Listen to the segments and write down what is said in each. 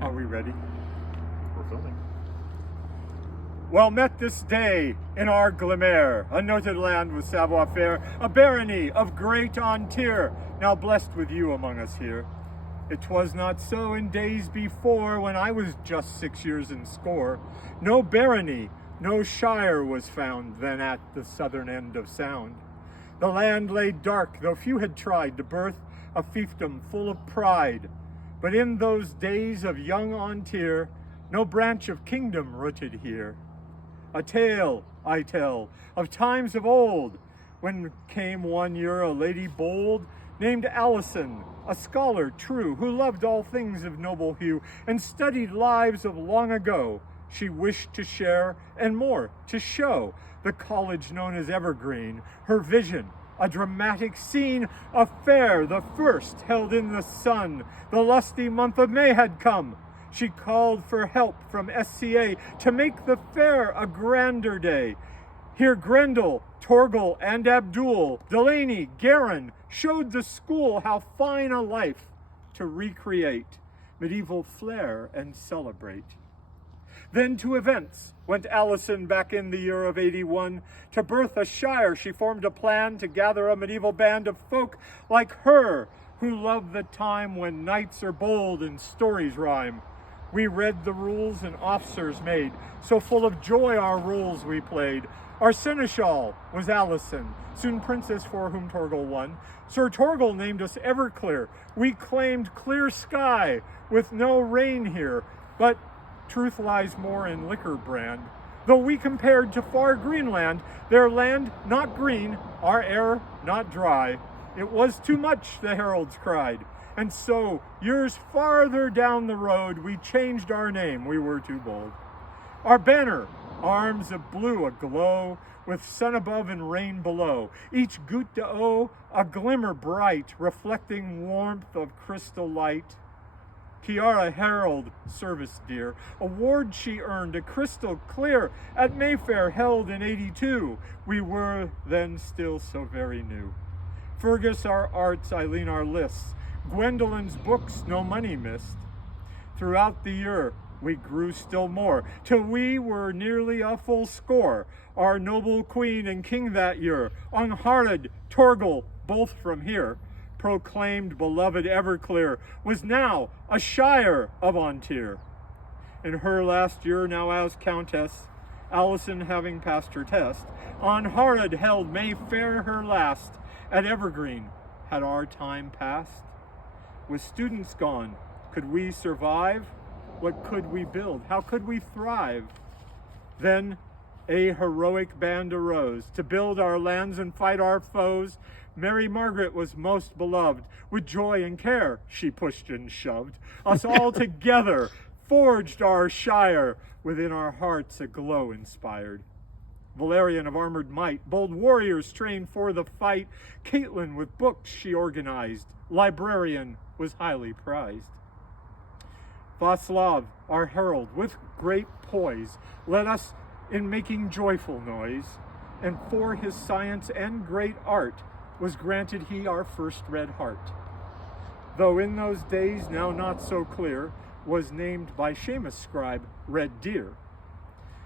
Are we ready? We're filming. Well met this day in our Glymm Mere, a noted land with savoir-faire, a barony of great Antir, now blessed with you among us here. It 'twas not so in days before, when I was just 6 years and score. No barony, no shire was found then at the southern end of sound. The land lay dark, though few had tried to birth a fiefdom full of pride. But in those days of young Antir, no branch of kingdom rooted here. A tale I tell of times of old, when came one year a lady bold, named Alison, a scholar true, who loved all things of noble hue, and studied lives of long ago. She wished to share, and more, to show, the college known as Evergreen. Her vision, a dramatic scene, a fair, the first held in the sun. The lusty month of May had come. She called for help from SCA to make the fair a grander day. Here Grendel, Torgel, and Abdul, Delaney, Garin showed the school how fine a life to recreate, medieval flair and celebrate. Then to events went Alison back in the year of 81. To birth a shire she formed a plan to gather a medieval band of folk like her, who loved the time when knights are bold and stories rhyme. We read the rules and officers made, so full of joy our roles we played. Our seneschal was Alison, soon princess for whom Torgel won. Sir Torgel named us Everclear. We claimed clear sky with no rain here, but truth lies more in liquor brand. Though we compared to far Greenland, their land not green, our air not dry. It was too much, the heralds cried. And so, years farther down the road, we changed our name, we were too bold. Our banner, arms of blue aglow, with sun above and rain below. Each goutte d'eau, a glimmer bright, reflecting warmth of crystal light. Kiara Herald, service dear, award she earned, a crystal clear, at Mayfair held in 82. We were then still so very new. Fergus our arts, Eileen our lists, Gwendolyn's books no money missed. Throughout the year we grew still more, till we were nearly a full score. Our noble queen and king that year, Angharad, Torgel, both from here, proclaimed beloved Everclear, was now a shire of Antir. In her last year now as countess, Alison having passed her test, Angharad held Mayfair her last. At Evergreen had our time passed? With students gone, could we survive? What could we build? How could we thrive? Then a heroic band arose to build our lands and fight our foes. Mary Margaret was most beloved. With joy and care she pushed and shoved. Us all together forged our shire, within our hearts a glow inspired. Valerian of armored might, bold warriors trained for the fight. Caitlin with books she organized, librarian was highly prized. Vaslav, our herald, with great poise, led us in making joyful noise, and for his science and great art was granted he our first red heart. Though in those days, now not so clear, was named by Seamus scribe Red Deer.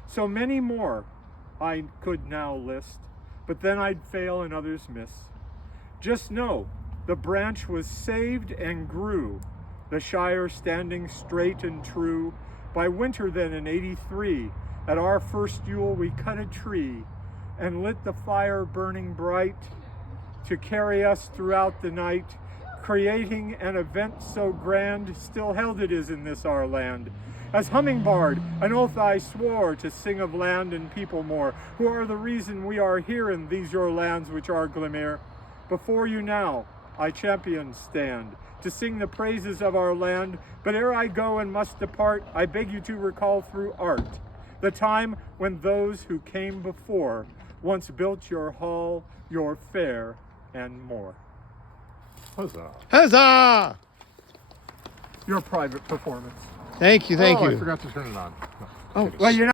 So many more I could now list, but then I'd fail and others miss. Just know, the branch was saved and grew, the shire standing straight and true. By winter then in 83, at our first Yule we cut a tree, and lit the fire burning bright, to carry us throughout the night, creating an event so grand, still held it is in this our land. As hummingbard, an oath I swore, to sing of land and people more, who are the reason we are here in these your lands which are Glymm Mere. Before you now I champion stand, to sing the praises of our land, but ere I go and must depart, I beg you to recall through art the time when those who came before once built your hall, your fair, and more. Huzzah. Huzzah! Your private performance. Thank you, thank Oh, you. I forgot to turn it on. No, Oh, kidding. Well, you're not